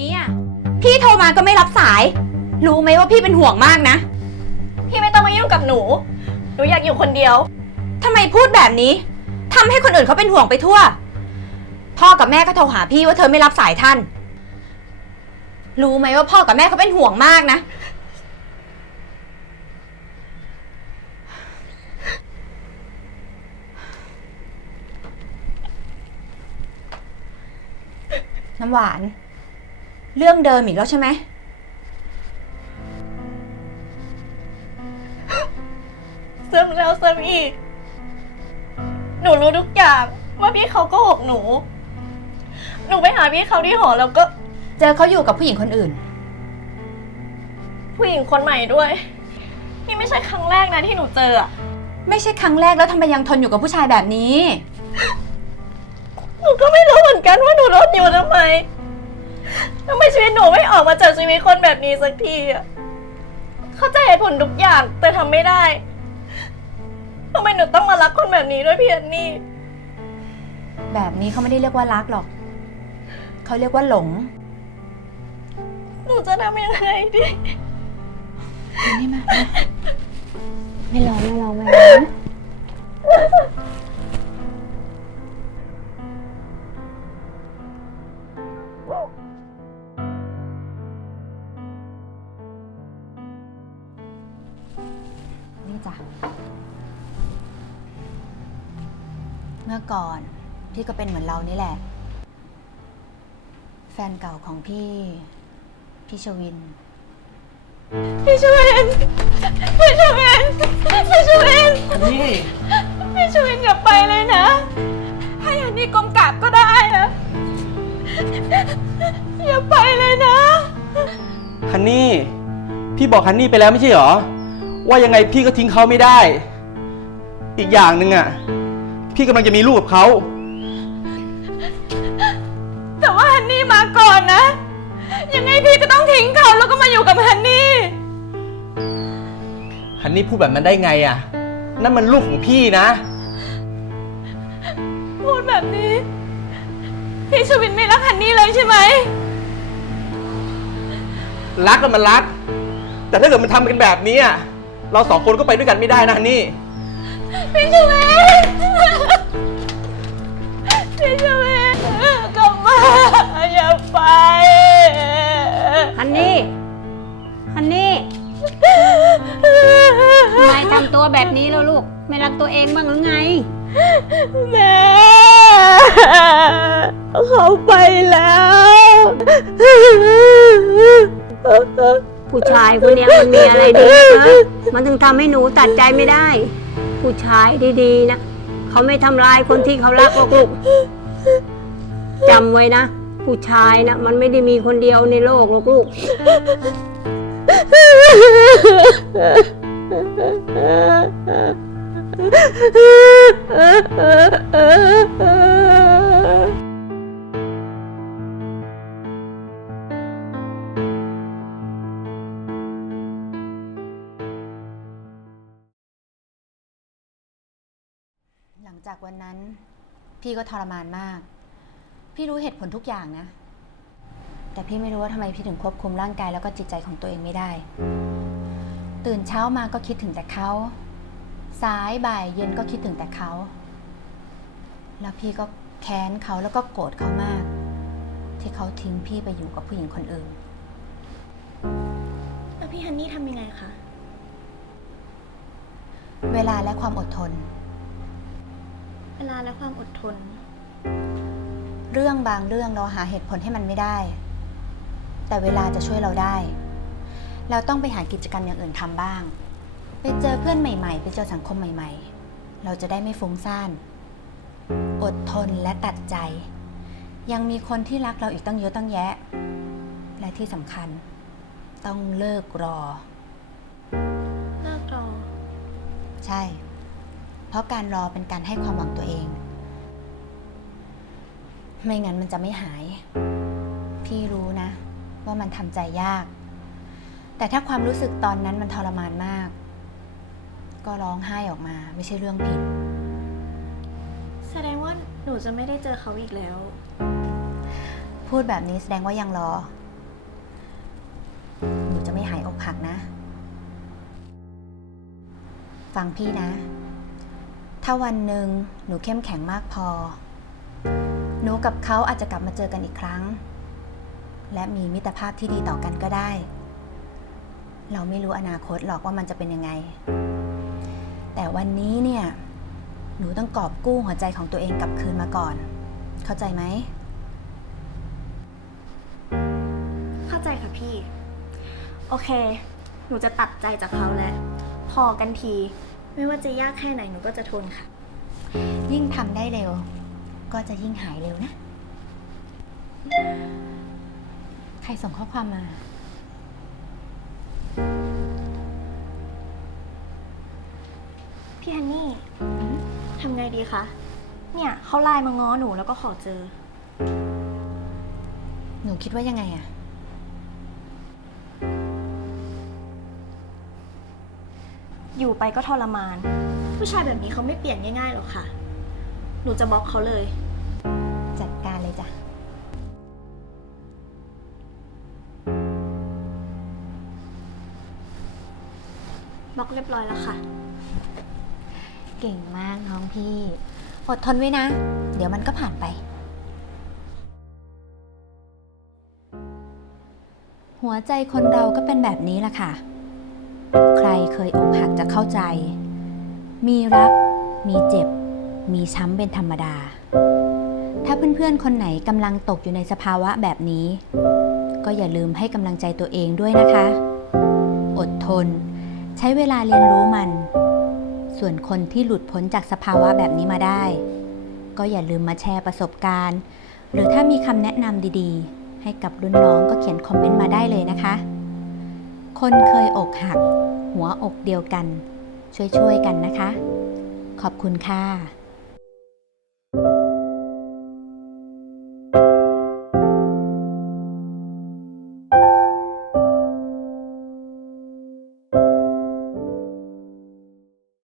นี้อะพี่โทรมาก็ไม่รับสาย รู้ไหมว่าพี่เป็นห่วงมากนะ พี่ไม่ต้องมายุ่งกับหนู หนูอยากอยู่คนเดียว ทำไมพูดแบบนี้ ทำให้คนอื่นเขาเป็นห่วงไปทั่ว พ่อกับแม่ก็โทรหาพี่ว่าเธอไม่รับสายท่าน รู้ไหมว่าพ่อกับแม่เขาเป็นห่วงมากนะ น้ำหวาน เรื่องเดิมอีกแล้วใช่ไหมซึมแล้วซึมอีก หนูรู้ทุกอย่างว่าพี่เขาโก็หกหนู หนูไปหาพี่เขาที่หอแล้วก็เจอเขาอยู่กับผู้หญิงคนอื่น ผู้หญิงคนใหม่ด้วย นี่ไม่ใช่ครั้งแรกนะที่หนูเจออะไม่ใช่ครั้งแรกแล้วทำไมยังทนอยู่กับผู้ชายแบบนี้ หนูก็ไม่รู้เหมือนกันว่าหนูรอดอยู่ทำไม ทำไมชีวิตหนูไม่ออกมาจากชีวิตคนแบบนี้สักทีอะเข้าใจเหตุผลทุกอย่างแต่ทำไม่ได้ทำไมหนูต้องมารักคนแบบนี้ด้วยพี่อันนี่ แบบนี้เขาไม่ได้เรียกว่ารักหรอก เขาเรียกว่าหลง หนูจะทำยังไงดีนี่มา ไม่ร้องไม่ร้องไม่ร้อง ก่อน พี่ก็เป็นเหมือนเรานี่แหละ แฟนเก่าของพี่ พี่ชวิน พี่ชวิน พี่ชวิน พี่ชวิน นี่ พี่ชวินอย่าไปเลยนะ ให้อันนี้กลมกราบก็ได้นะ อย่าไปเลยนะ ฮันนี่ พี่บอกฮันนี่ไปแล้วไม่ใช่เหรอ ว่ายังไงพี่ก็ทิ้งเขาไม่ได้ อีกอย่างหนึ่งอะ พี่กำลังจะมีลูกกับเขา แต่ว่าฮันนี่มาก่อนนะ ยังไงพี่ก็ต้องทิ้งเขาแล้วก็มาอยู่กับฮันนี่ ฮันนี่พูดแบบนั้นได้ไงอะนั่นมันลูกของพี่นะ พูดแบบนี้ พี่ชวินไม่รักฮันนี่เลยใช่ไหม รักกันมันรัก แต่ถ้าเกิดมันทำกันแบบนี้อะเราสองคนก็ไปด้วยกันไม่ได้นะฮันนี่ พี่ชวิน รักตัวเองบ้างหรือไง แม่เขาไปแล้ว ผู้ชายคนเนี้ยมันมีอะไรดีนะมันถึงทำให้หนูตัดใจไม่ได้ ผู้ชายดีๆนะเขาไม่ทำลายคนที่เขารักหรอกลูกจำไว้นะ ผู้ชายนะมันไม่ได้มีคนเดียวในโลกหรอกลูก หลังจากวันนั้น พี่ก็ทรมานมาก พี่รู้เหตุผลทุกอย่างนะ แต่พี่ไม่รู้ว่าทำไมพี่ถึงควบคุมร่างกายแล้วก็จิตใจของตัวเองไม่ได้ ตื่นเช้ามาก็คิดถึงแต่เขา สายบ่ายเย็นก็คิดถึงแต่เขา แล้วพี่ก็แค้นเขาแล้วก็โกรธเขามาก ที่เขาทิ้งพี่ไปอยู่กับผู้หญิงคนอื่น แล้วพี่ฮันนี่ทำยังไงคะ เวลาและความอดทน เวลาและความอดทน เรื่องบางเรื่องเราหาเหตุผลให้มันไม่ได้ แต่เวลาจะช่วยเราได้ เราต้องไปหากิจกรรมอย่างอื่นทำบ้าง ไปเจอเพื่อนใหม่ ๆ ไปเจอสังคมใหม่ ๆ เราจะได้ไม่ฟุ้งซ่าน อดทนและตัดใจ ยังมีคนที่รักเราอีกตั้งเยอะตั้งแยะ และที่สำคัญ ต้องเลิกรอ เลิกรอ ใช่ เพราะการรอเป็นการให้ความหวังตัวเอง ไม่งั้นมันจะไม่หาย พี่รู้นะ ว่ามันทำใจยาก แต่ถ้าความรู้สึกตอนนั้นมันทรมานมาก ก็ร้องไห้ออกมา ไม่ใช่เรื่องผิด แสดงว่าหนูจะไม่ได้เจอเขาอีกแล้ว พูดแบบนี้แสดงว่ายังรอ หนูจะไม่หายอกหักนะ ฟังพี่นะ ถ้าวันหนึ่งหนูเข้มแข็งมากพอ หนูกับเขาอาจจะกลับมาเจอกันอีกครั้ง และมีมิตรภาพที่ดีต่อกันก็ได้ เราไม่รู้อนาคตหรอกว่ามันจะเป็นยังไง แต่วันนี้เนี่ย หนูต้องกอบกู้หัวใจของตัวเองกลับคืนมาก่อน เข้าใจไหม เข้าใจค่ะพี่ โอเค หนูจะตัดใจจากเขาแล้ว พอกันที ไม่ว่าจะยากแค่ไหนหนูก็จะทนค่ะ ยิ่งทำได้เร็ว ก็จะยิ่งหายเร็วนะ ใครส่งข้อความมา พี่ฮันนี่ทำไงดีคะ เนี่ยเขาไลน์มาง้อหนูแล้วก็ขอเจอ หนูคิดว่ายังไงอะอยู่ไปก็ทรมาน ผู้ชายแบบนี้เขาไม่เปลี่ยนง่ายๆหรอกค่ะ หนูจะบล็อกเขาเลย จัดการเลยจ้ะ บล็อกเรียบร้อยแล้วค่ะ เก่งมากน้องพี่ อดทนไว้นะ เดี๋ยวมันก็ผ่านไป หัวใจคนเราก็เป็นแบบนี้แหละค่ะ ใครเคยอกหักจะเข้าใจ มีรัก มีเจ็บ มีช้ำเป็นธรรมดา ถ้าเพื่อนๆ คนไหนกำลังตกอยู่ในสภาวะแบบนี้ ก็อย่าลืมให้กำลังใจตัวเองด้วยนะคะ อดทน ใช้เวลาเรียนรู้มัน ส่วนคนที่หลุดพ้นจากสภาวะแบบนี้มาได้ ก็อย่าลืมมาแชร์ประสบการณ์ หรือถ้ามีคำแนะนำดีๆ ให้กับรุ่นน้องก็เขียนคอมเมนต์มาได้เลยนะคะ คนเคยอกหัก หัวอกเดียวกัน ช่วยๆกันนะคะ ขอบคุณค่ะ